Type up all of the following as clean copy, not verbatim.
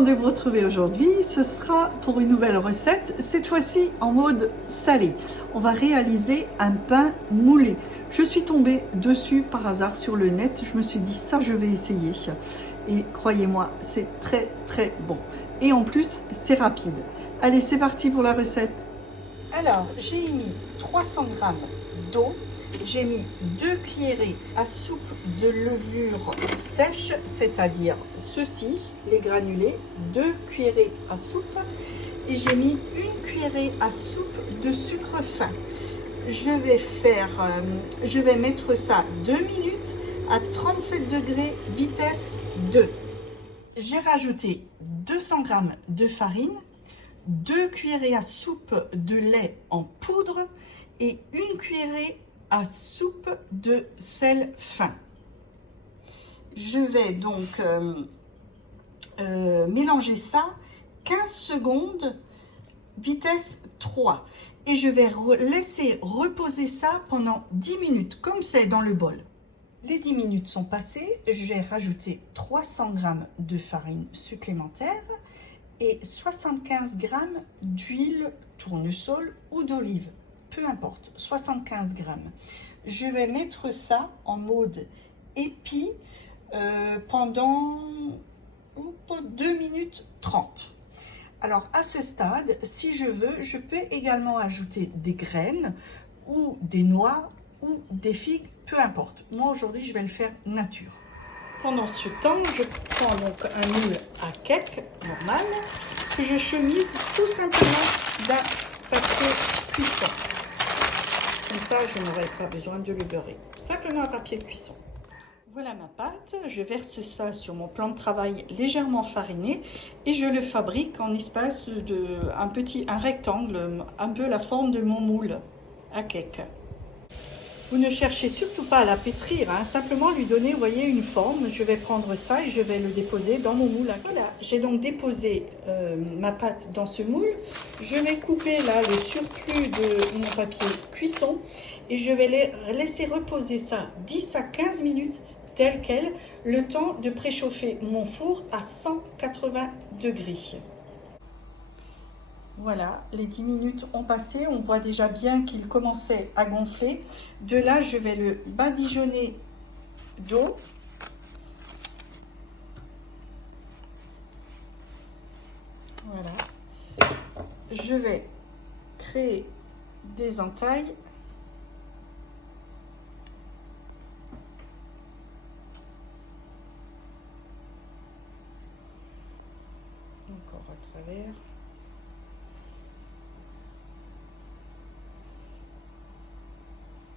contente de vous retrouver aujourd'hui. Ce sera pour une nouvelle recette, cette fois-ci en mode salé. On va réaliser un pain moulé. Je suis tombée dessus par hasard sur le net. Je me suis dit ça, je vais essayer. Et croyez-moi, c'est très très bon. Et en plus, c'est rapide. Allez, c'est parti pour la recette. Alors, j'ai mis 300 g d'eau. J'ai mis 2 cuillerées à soupe de levure sèche, c'est-à-dire ceci, les granulés, 2 cuillerées à soupe, et j'ai mis 1 cuillerée à soupe de sucre fin. Je vais mettre ça 2 minutes à 37 degrés, vitesse 2. J'ai rajouté 200 g de farine, 2 cuillerées à soupe de lait en poudre et 1 cuillerée à soupe de sel fin. Je vais donc mélanger ça 15 secondes, vitesse 3. Et je vais laisser reposer ça pendant 10 minutes, comme c'est dans le bol. Les 10 minutes sont passées, je vais rajouter 300 g de farine supplémentaire et 75 g d'huile tournesol ou d'olive. Peu importe, 75 g. Je vais mettre ça en mode épi pendant 2 minutes 30. Alors à ce stade, si je veux, je peux également ajouter des graines ou des noix ou des figues, peu importe. Moi aujourd'hui, je vais le faire nature. Pendant ce temps, je prends donc un moule à cake normal que je chemise tout simplement d'un papier cuisson. Comme ça, je n'aurai pas besoin de le beurrer. Simplement un papier de cuisson. Voilà ma pâte. Je verse ça sur mon plan de travail légèrement fariné et je le fabrique en espace de un rectangle, un peu la forme de mon moule à cake. Vous ne cherchez surtout pas à la pétrir, hein, simplement lui donner, vous voyez, une forme. Je vais prendre ça et je vais le déposer dans mon moule. Voilà, j'ai donc déposé ma pâte dans ce moule. Je vais couper là le surplus de mon papier cuisson et je vais laisser reposer ça 10 à 15 minutes tel quel, le temps de préchauffer mon four à 180 degrés. Voilà, les 10 minutes ont passé, on voit déjà bien qu'il commençait à gonfler. De là, je vais le badigeonner d'eau. Voilà. Je vais créer des entailles. Encore à travers.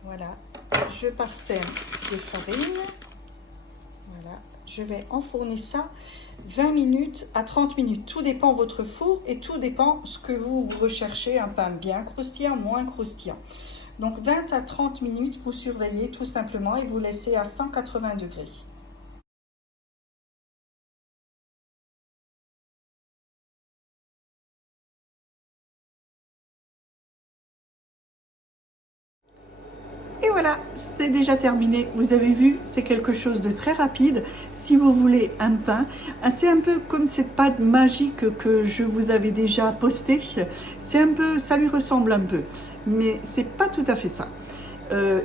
Voilà, je parsème de farine. Voilà, je vais enfourner ça 20 minutes à 30 minutes. Tout dépend de votre four et tout dépend ce que vous recherchez, un pain bien croustillant, moins croustillant. Donc 20 à 30 minutes, vous surveillez tout simplement et vous laissez à 180 degrés. Et voilà, c'est déjà terminé. Vous avez vu, c'est quelque chose de très rapide. Si vous voulez un pain, c'est un peu comme cette pâte magique que je vous avais déjà postée. C'est un peu, ça lui ressemble un peu, mais c'est pas tout à fait ça.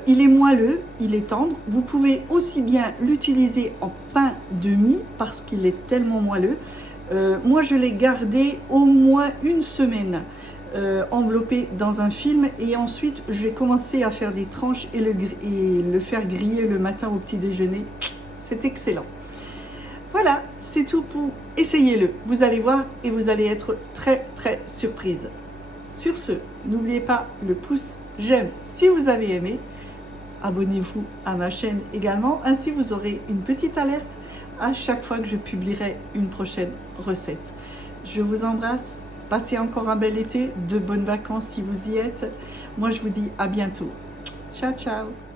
Il est moelleux, il est tendre. Vous pouvez aussi bien l'utiliser en pain de mie parce qu'il est tellement moelleux. Moi, je l'ai gardé au moins une semaine. Enveloppé dans un film et ensuite je vais commencer à faire des tranches et le faire griller le matin au petit déjeuner. C'est excellent. Voilà, c'est tout pour essayez-le. Vous allez voir et vous allez être très très surprise. Sur ce, n'oubliez pas le pouce j'aime si vous avez aimé. Abonnez-vous à ma chaîne également, ainsi vous aurez une petite alerte à chaque fois que je publierai une prochaine recette. Je vous embrasse. Passez encore un bel été, de bonnes vacances si vous y êtes. Moi, je vous dis à bientôt. Ciao, ciao.